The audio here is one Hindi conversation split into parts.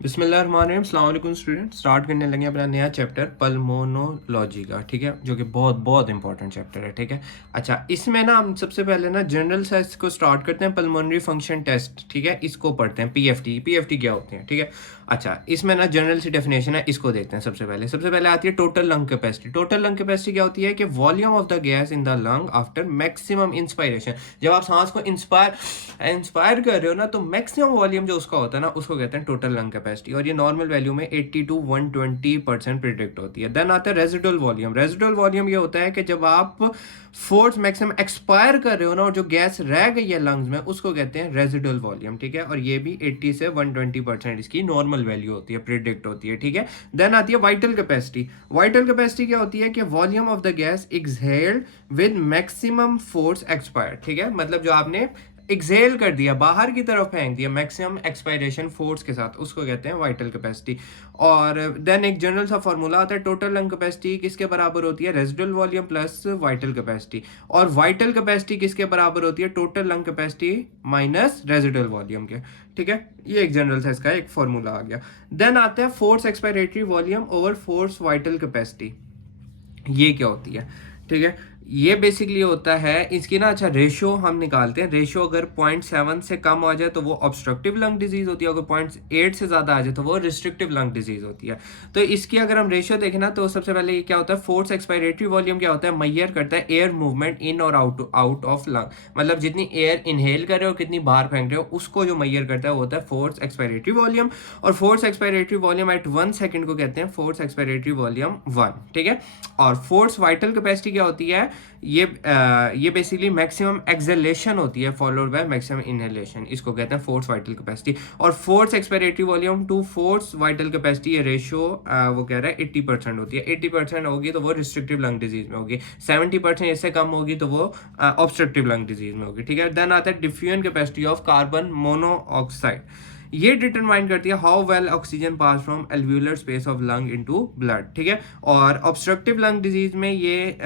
बिस्मिल्लाहिर्रहमानिर्रहीम, अस्सलाम वालेकुम स्टूडेंट। स्टार्ट करने लगे अपना नया चैप्टर पल्मोनोलॉजी का, ठीक है, जो कि बहुत बहुत इंपॉर्टेंट चैप्टर है, ठीक है। अच्छा, इसमें ना हम सबसे पहले ना जनरल साइंस को स्टार्ट करते हैं। पल्मोनरी फंक्शन टेस्ट, ठीक है, इसको पढ़ते हैं। पीएफटी पीएफटी क्या होते हैं, ठीक है। अच्छा, इसमें ना जनरल सी डेफिनेशन है, इसको देखते हैं। सबसे पहले आती है total lung capacity. Total lung capacity क्या होती है कि volume of the gas in the lung after maximum inspiration. जब आप सांस को इंस्पायर कर रहे हो ना, तो मैक्सिमम वॉल्यूम जो उसका होता है ना, उसको कहते हैं टोटल लंग कैपेसिटी। और ये नॉर्मल वैल्यू में 80 to 120% प्रिडिक्ट होती है। देन आता है रेजिडुअल वॉल्यूम। रेजिडुअल वॉल्यूम ये होता है कि जब आप फोर्स मैक्सिमम एक्सपायर कर रहे हो ना, और जो गैस रह गई है लंग्स में, उसको कहते हैं रेजिडुअल वॉल्यूम, ठीक है। और ये भी 80 से 120% इसकी नॉर्मल वैल्यू होती है, प्रिडिक्ट होती है, ठीक है। देन आती है वाइटल कैपेसिटी। वाइटल कैपेसिटी क्या होती है कि volume of the gas exhaled with maximum force expire, ठीक है। मतलब जो आपने एक्सेल कर दिया, बाहर की तरफ फेंक दिया मैक्सिमम एक्सपायरेशन फोर्स के साथ, उसको कहते हैं वाइटल कैपेसिटी। और देन एक जनरल सा फॉर्मूला आता है, टोटल लंग कैपेसिटी किसके बराबर होती है, residual volume plus vital capacity. और वाइटल कैपेसिटी किसके बराबर होती है, total lung capacity minus residual volume के, ठीक है। ये एक जनरल सा इसका एक फॉर्मूला आ गया। देन आता है force expiratory volume over force vital capacity. ये क्या होती है, ठीक है। ये बेसिकली होता है इसकी ना, अच्छा, रेशियो हम निकालते हैं। रेशियो अगर 0.7 से कम आ जाए तो वो ऑब्स्ट्रक्टिव लंग डिजीज होती है, अगर 0.8 से ज़्यादा आ जाए तो वो रिस्ट्रिक्टिव लंग डिजीज होती है। तो इसकी अगर हम रेशियो देखें ना, तो सबसे पहले ये क्या होता है, फोर्स एक्सपायरेटरी वॉल्यूम क्या होता है, मैयर करता है एयर मूवमेंट इन और आउट ऑफ लंग। मतलब जितनी एयर इनहेल कर रहे हो, कितनी बाहर फेंक रहे हो, उसको जो मैयर करता है वो होता है फोर्स एक्सपायरेटरी वॉल्यूम। और force expiratory volume at 1 second को कहते हैं फोर्स एक्सपायरेटरी वॉल्यूम 1, ठीक है। और फोर्स वाइटल कैपेसिटी क्या होती है, ये बेसिकली मैक्सिमम एक्सेलेशन होती है फॉलोड बाय मैक्सिमम इनहेलेशन, इसको कहते हैं फोर्स वाइटल कैपेसिटी। और force expiratory volume to force vital capacity, ये रेशियो वो कह रहा है 80% होती है। 80% होगी तो वो रिस्ट्रिक्टिव लंग डिजीज में होगी, 70% इससे कम होगी तो वो ऑब्स्ट्रक्टिव लंग डिजीज में होगी, ठीक है। देन आता है diffusion capacity of carbon monoxide. ये डिटरमाइन करती है how well oxygen pass from alveolar space of lung into blood, ठीक है। और ऑब्स्ट्रक्टिव लंग डिजीज में ये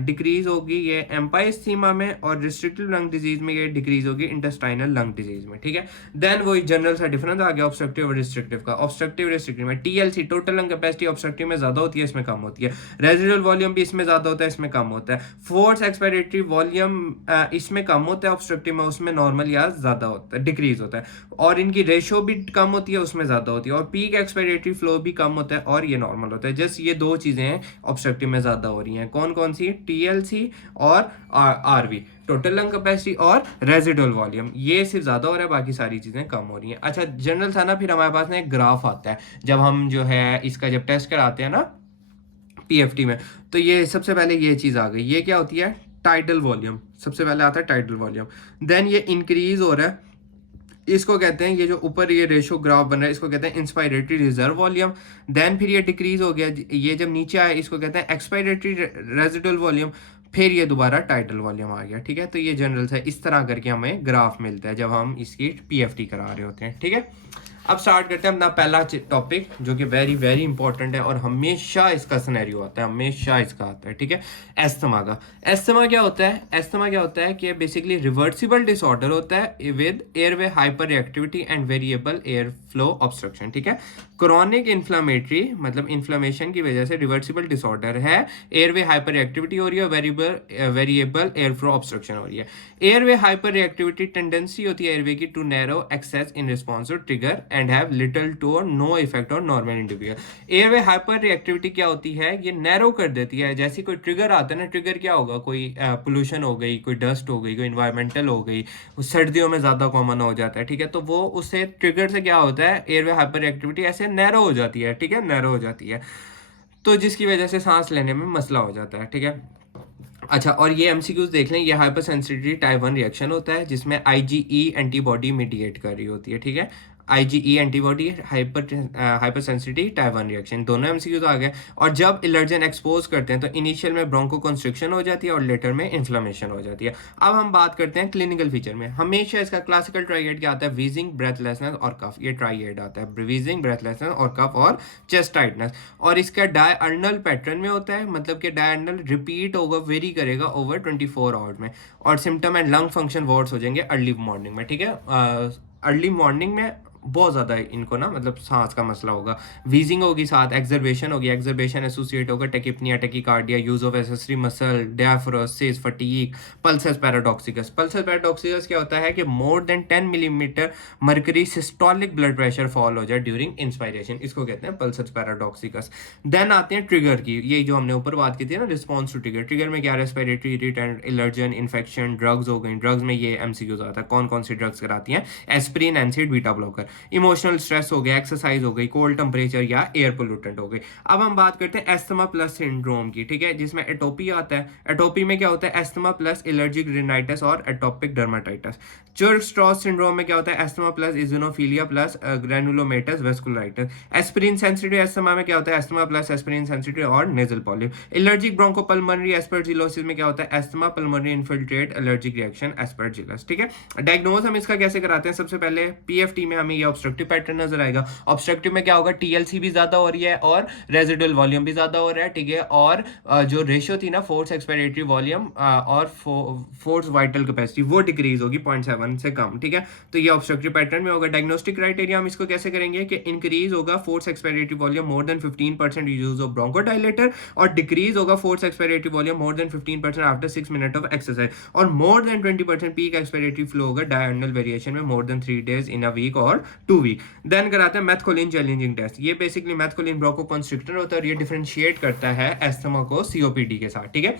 डिक्रीज होगी ये एम्पाइसीमा में, और रिस्ट्रिक्टिव लंग डिजीज में ये डिक्रीज होगी इंटेस्टाइनल लंग डिजीज में, ठीक है। देन वही जनरल सा डिफरेंस आ गया ऑब्स्ट्रक्टिव और रिस्ट्रिक्टिव का। ऑब्स्ट्रक्टिव रिस्ट्रिक्टिव में TLC, total lung capacity, obstructive में ज्यादा होती है, इसमें कम होती है। रेजिडुअल वॉल्यूम भी इसमें ज्यादा होता है, इसमें कम होता है। फोर्स एक्सपायरेटरी वॉल्यूम इसमें कम होता है ऑब्स्ट्रक्टिव में, उसमें नॉर्मल या ज्यादा होता है, डिक्रीज होता है। और इनकी रेशियो भी कम होती है, उसमें ज्यादा होती है। और पीक एक्सपायरेटरी फ्लो भी कम होता है, और ये नॉर्मल होता है। जस्ट ये दो चीजें हैं ऑब्स्ट्रक्टिव में ज्यादा हो रही हैं, कौन कौन सी, टीएलसी और आरवी, टोटल लंग कैपेसिटी और रेजिडुअल वॉल्यूम। ये सिर्फ ज्यादा हो रहा है, बाकी सारी चीजें कम हो रही हैं। अच्छा, जनरल था ना, फिर हमारे पास ना एक ग्राफ आता है जब हम जो है इसका जब टेस्ट कराते हैं ना पीएफटी में। तो ये सबसे पहले ये चीज आ गई, ये क्या होती है, टाइडल वॉल्यूम। सबसे पहले आता है टाइडल वॉल्यूम, देन ये इंक्रीज हो रहा है, इसको कहते हैं, ये जो ऊपर ये रेशो ग्राफ बन रहा है इसको कहते हैं इंस्पायरेटरी रिजर्व वॉल्यूम। देन फिर ये डिक्रीज हो गया, ये जब नीचे आया इसको कहते हैं एक्सपायरेटरी रेजिडुअल वॉल्यूम। फिर ये दोबारा टाइटल वॉल्यूम आ गया, ठीक है। तो ये जनरल है, इस तरह करके हमें ग्राफ मिलता है जब हम इसकी पीएफटी करा रहे होते हैं, ठीक है। अब स्टार्ट करते हैं अपना पहला टॉपिक, जो कि वेरी वेरी इंपॉर्टेंट है और हमेशा इसका सिनेरियो आता है, हमेशा इसका आता है, ठीक है। एस्थमा का। एस्थमा क्या होता है, एस्थमा क्या होता है कि बेसिकली रिवर्सिबल डिसऑर्डर होता है with airway hyper reactivity and variable air flow obstruction, ठीक है। क्रॉनिक इन्फ्लामेटरी, मतलब इन्फ्लामेशन की वजह से रिवर्सिबल डिसऑर्डर है, एयरवे हाइपर रिएक्टिविटी हो रही है, वेरिएबल एयर फ्लो ऑब्स्ट्रक्शन हो रही है। एयरवे हाइपर रिएक्टिविटी टेंडेंसी होती है एयरवे की too narrow access in response to trigger and have little to और no effect on normal individual. Airway hyper reactivity क्या होती है, ये नैरो कर देती है। जैसे कोई ट्रिगर आता है ना, ट्रिगर क्या होगा, कोई पोल्यूशन हो गई, कोई डस्ट हो गई, कोई इन्वायरमेंटल हो गई, सर्दियों में ज्यादा कॉमन हो जाता है, ठीक है। तो वो उससे ट्रिगर से क्या होता है, एयरवे हाइपर रिएक्टिविटी ऐसे नैरो हो जाती है, ठीक है, नैरो हो जाती है। तो जिसकी वजह से सांस लेने में मसला हो जाता है, ठीक है। अच्छा, और ये एमसीक्यूज देख लें, ये हाइपर सेंसिटिविटी टाइप 1 रिएक्शन होता है जिसमें आईजीई एंटीबॉडी मीडिएट कर रही होती है, ठीक है। IgE antibody, hyper sensitivity type 1 reaction, दोनों एमसीक्यूज आ गए। और जब एलर्जन एक्सपोज करते हैं तो इनिशियल में ब्रोंको कंस्ट्रिक्शन हो जाती है और लेटर में इन्फ्लेमेशन हो जाती है। अब हम बात करते हैं क्लिनिकल फीचर में। हमेशा इसका क्लासिकल ट्राइएड क्या आता है, वीजिंग, ब्रेथलेसनेस और कफ। ये ट्राइएड आता है, वीजिंग, ब्रेथलेसनेस और कफ और चेस्ट टाइटनेस। और इसका डायर्नल पैटर्न में होता है, मतलब कि डायर्नल रिपीट होगा, वेरी करेगा ओवर 24 आवर्स में। और symptom and lung function words हो जाएंगे अर्ली मॉर्निंग में, ठीक है। अर्ली मॉर्निंग में बहुत ज़्यादा इनको ना मतलब सांस का मसला होगा। वीजिंग होगी, साथ एक्सर्वेशन होगी, एक्सर्वेशन एसोसिएट होगा tachypnoea, tachycardia, use of accessory muscle, diaphoresis, fatigue, pulsus paradoxus. Pulsus paradoxus क्या होता है कि more than 10 millimetre mercury systolic blood pressure fall हो जाए ड्यूरिंग इंस्पायरेशन, इसको कहते हैं पल्सस पैराडॉक्सिकस। देन आते हैं ट्रिगर की, ये जो हमने ऊपर बात की थी ना रिस्पॉन्स टू ट्रिगर। ट्रिगर में क्या, respiratory irritant, allergen, infection, drugs हो गई। ड्रग्स में ये एमसीक्यूज आता है, कौन कौन सी ड्रग्स कराती हैं, aspirin, NSAID, beta blocker. Emotional stress हो गया, एक्सरसाइज हो गई, कोल्ड टेम्परेचर या एयर पोल्यूटेंट हो गई। अब हम बात करते हैं एस्थमा प्लस सिंड्रोम की, ठीक है, जिसमें एटोपी आता है। एटोपी में क्या होता है, एस्थमा प्लस एलर्जिक रिनाइटिस और एटोपिक डर्माटाइटिस। चर्च-स्ट्रॉस सिंड्रोम में क्या होता है, asthma plus eosinophilia plus granulomatous vasculitis. Aspirin sensitive asthma में क्या होता है, एस्थमा प्लस एस्पिरिन सेंसिटिव और nasal polyp. Allergic bronchopulmonary aspergillosis में क्या होता है, asthma pulmonary infiltrate allergic reaction aspergillus, ठीक है। डायग्नोज हम इसका कैसे कराते हैं, सबसे पहले पीएफटी में हमें ये ऑब्स्ट्रक्टिव पैटर्न नजर आएगा। ऑब्स्ट्रक्टिव में क्या होगा, टीएलसी भी ज्यादा हो रही है और रेजिडुअल वॉल्यूम भी ज्यादा हो रहा है, ठीक है। और जो रेशियो थी ना फोर्स एक्सपायरेटरी वॉल्यूम और फोर्स वाइटल कैपेसिटी वो डिक्रीज होगी 0.7 से कम, ठीक है। तो ये ऑब्स्ट्रक्टिव पैटर्न में होगा। डायग्नोस्टिक क्राइटेरिया हम इसको कैसे करेंगे कि इंक्रीज होगा force expiratory volume more than 15% use of bronchodilator, और डिक्रीज होगा force expiratory volume more than 15% after 6 minute of exercise, और more than 20% peak expiratory flow होगा डायगोनल वेरिएशन में more than 3 days in a week और 2 वीक। देन कराते हैं मैथकोलिन चैलेंजिंग टेस्ट। ये बेसिकली मैथकोलिन ब्रोंकोकंस्ट्रिक्टर होता है और ये डिफरेंशिएट करता है एस्थमा को सीओपीडी के साथ, ठीक है।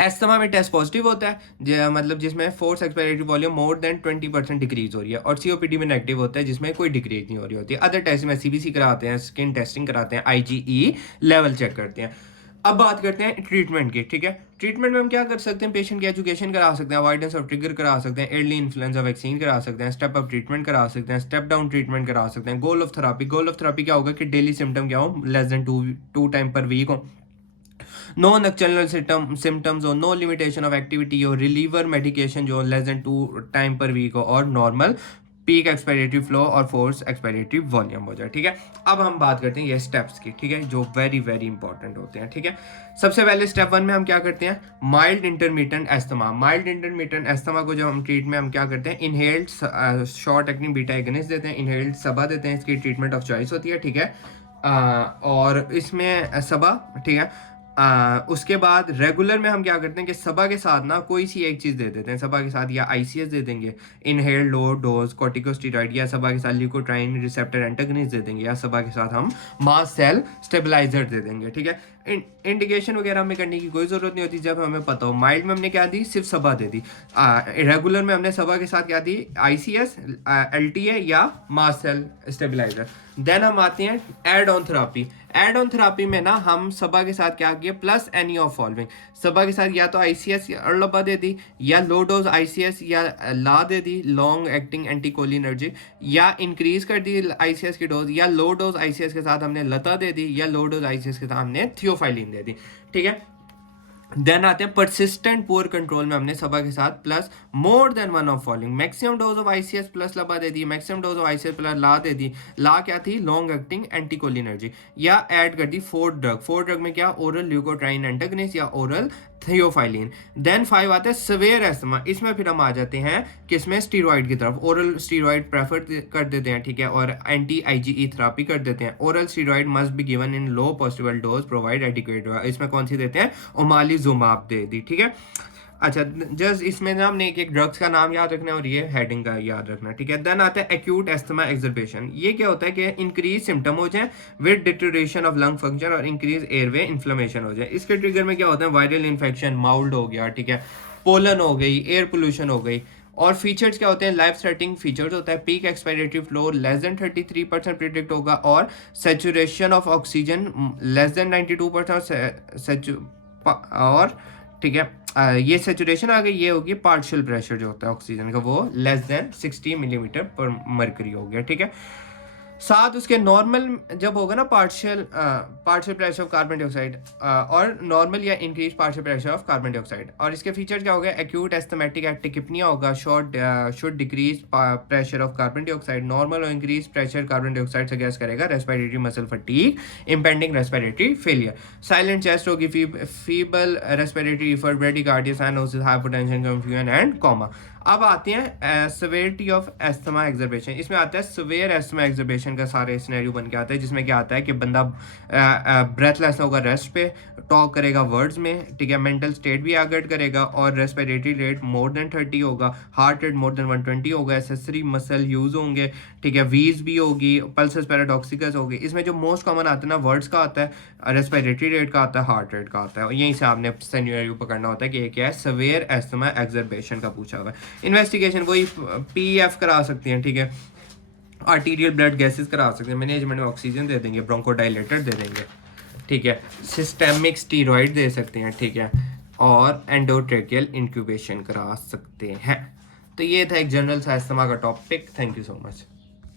एस्थमा में टेस्ट पॉजिटिव होता है मतलब जिसमें force expiratory volume more than 20% decrease हो रही है, और सीओपीडी में नेगेटिव होता है जिसमें कोई डिक्रीज नहीं हो रही होती है। अदर टेस्ट में सीबीसी कराते हैं, स्किन टेस्टिंग कराते हैं, आईजीई लेवल चेक करते हैं। अब बात करते हैं ट्रीटमेंट की, ठीक है। ट्रीटमेंट में हम क्या कर सकते हैं, पेशेंट की एजुकेशन करा सकते हैं, अवॉइडेंस ऑफ ट्रिगर करा सकते हैं, अर्ली इन्फ्लुएंजा वैक्सीन करा सकते हैं, स्टेप अप ट्रीटमेंट करा सकते हैं, स्टेप डाउन ट्रीटमेंट करा सकते हैं। Goal of therapy, goal of therapy क्या होगा कि डेली सिम्टम क्या हो, less than two time per week हो, नो नक्चरनल सिम्टम्स हो, नो लिमिटेशन ऑफ एक्टिविटी हो, रिलीवर मेडिकेशन जो less than 2 time per week हो, और नॉर्मल पीक एक्सपायरेटरी फ्लो और फोर्स एक्सपायरेटरी वॉल्यूम हो जाए, ठीक है। अब हम बात करते हैं ये स्टेप्स की, ठीक है, जो वेरी वेरी इंपॉर्टेंट होते हैं, ठीक है। सबसे पहले स्टेप 1 में हम क्या करते हैं, माइल्ड इंटरमीडिएंट एस्थमा। माइल्ड इंटरमीडिएंट एस्थमा को जब हम ट्रीट में हम क्या करते हैं, inhaled short acting beta agonist देते हैं, इनहेल्ड सबा देते हैं, इसकी ट्रीटमेंट ऑफ चॉइस होती है, ठीक है। और इसमें सबा, ठीक है। उसके बाद रेगुलर में हम क्या करते हैं कि सबा के साथ ना कोई सी एक चीज़ दे देते हैं, सबा के साथ या आईसीएस दे देंगे, इनहेल्ड लो डोज कॉर्टिकोस्टेरॉइड, या सबा के साथ ल्यूकोट्राइन रिसेप्टर एंटागनिस्ट दे देंगे, या सबा के साथ हम मास्ट सेल स्टेबलाइजर दे देंगे, ठीक है। इंडिकेशन वगैरह हमें करने की कोई ज़रूरत नहीं होती जब हमें पता हो। माइल्ड में हमने क्या दी, सिर्फ सबा दे दी। रेगुलर में हमने सबा के साथ क्या दी, आईसीएस, एलटीए या मास्ट सेल स्टेबलाइजर। देन हम आते हैं add on therapy. Add on therapy में ना हम सबा के साथ क्या किया, plus any of following. SABA के साथ या तो आईसीएस अर्लबा दे दी, या लो डोज आईसीएस या ला दे दी, लॉन्ग एक्टिंग एंटीकोलिनर्जिक, या इंक्रीज कर दी आईसीएस की डोज, या लो डोज आईसीएस के साथ हमने लता दे दी, या लो डोज आईसीएस के साथ हमने थियोफाइलिन दे दी, ठीक है। देन आते हैं परसिस्टेंट पुअर कंट्रोल में हमने सबा के साथ plus more than one of following. Maximum dose of ICS plus LABA दे दी, maximum dose of ICS plus ला दे दी। ला क्या थी, लॉन्ग एक्टिंग एंटीकोलिनर्जिक, या ऐड कर दी 4 ड्रग। 4 ड्रग में क्या, ओरल ल्यूकोट्राइन एंटागनिस्ट या ओरल थियोफाइलिन। देन 5 आता है सवेयर एस्थमा। इसमें फिर हम आ जाते हैं किसमें, स्टीरॉइड की तरफ। ओरल स्टीरॉइड प्रेफर कर देते हैं, ठीक है, और एंटी आईजीई थेरेपी कर देते हैं। Oral steroid must be given in low possible dose, provide adequate. इसमें कौन सी देते हैं, ओमालिजुमाब दे दी, ठीक है। अच्छा, जस्ट इसमें ना हमने एक ड्रग्स का नाम याद रखना है और ये हेडिंग का याद रखना है, ठीक है। देन आता है एक्यूट एस्थमा एक्सर्बेशन। ये क्या होता है कि इंक्रीज सिम्टम हो जाए with deterioration of lung function और इंक्रीज एयरवे इन्फ्लेमेशन हो जाए। इसके ट्रिगर में क्या होता है, वायरल इन्फेक्शन, माउल्ड हो गया, ठीक है, पोलन हो गई, एयर पोल्यूशन हो गई। और फीचर्स क्या होते हैं, लाइफ थ्रेटनिंग फीचर्स होता है, peak expiratory flow less than 33% predict होगा, और saturation of oxygen less than 92%, और ठीक है, ये सेचुरेशन आ गई, ये होगी पार्शियल प्रेशर जो होता है ऑक्सीजन का, वो लेस देन 60 मिलीमीटर पर मर्करी हो गया, ठीक है। साथ उसके नॉर्मल जब होगा ना partial pressure of carbon dioxide, और नॉर्मल या increase partial pressure of carbon dioxide. और इसके फीचर क्या हो गया, एक्यूट एस्थमेटिक एक्टिकिपनिया होगा, should decrease pressure of carbon dioxide, normal और इंक्रीज प्रेशर कार्बन डाइऑक्साइड से गैस करेगा, respiratory muscle fatigue, impending respiratory failure, silent chest होगी, feeble respiratory effort, bradycardia, cyanosis, hypotension, confusion and coma. अब आते हैं सेवेरिटी ऑफ एस्थमा एक्सरबेशन। इसमें आता है सवेयर एस्थमा एक्सरबेशन का सारे सिनेरियो बन के आता है, जिसमें क्या आता है कि बंदा ब्रेथलेस होगा रेस्ट पे, टॉक करेगा वर्ड्स में, ठीक है, मेंटल स्टेट भी आगर्ट करेगा और रेस्पिरेटरी रेट मोर देन 30 होगा, हार्ट रेट मोर देन 120 होगा, एसेसरी मसल यूज होंगे, ठीक है, वीज भी होगी, पल्सेस पैराडॉक्सिकस होगी। इसमें जो मोस्ट कॉमन आता है ना वर्ड्स का आता है, रेस्पिरेटरी रेट का आता है, हार्ट रेट का आता है, और यहीं से आपने सिनेरियो पकड़ना होता है कि ये क्या है, सवेयर एस्थमा एक्सरबेशन का पूछा हुआ है। इन्वेस्टिगेशन वही पीएफ करा सकती हैं, ठीक है, आर्टीरियल ब्लड गैसेस करा सकते हैं, मैनेजमेंट में ऑक्सीजन दे देंगे, ब्रोंकोडाइलेटर दे देंगे, ठीक है, सिस्टेमिक स्टीरॉइड दे सकते हैं, ठीक है, और एंडोट्रेकियल इंक्यूबेशन करा सकते हैं। तो ये था एक जनरल सा अस्थमा का topic. Thank you so much.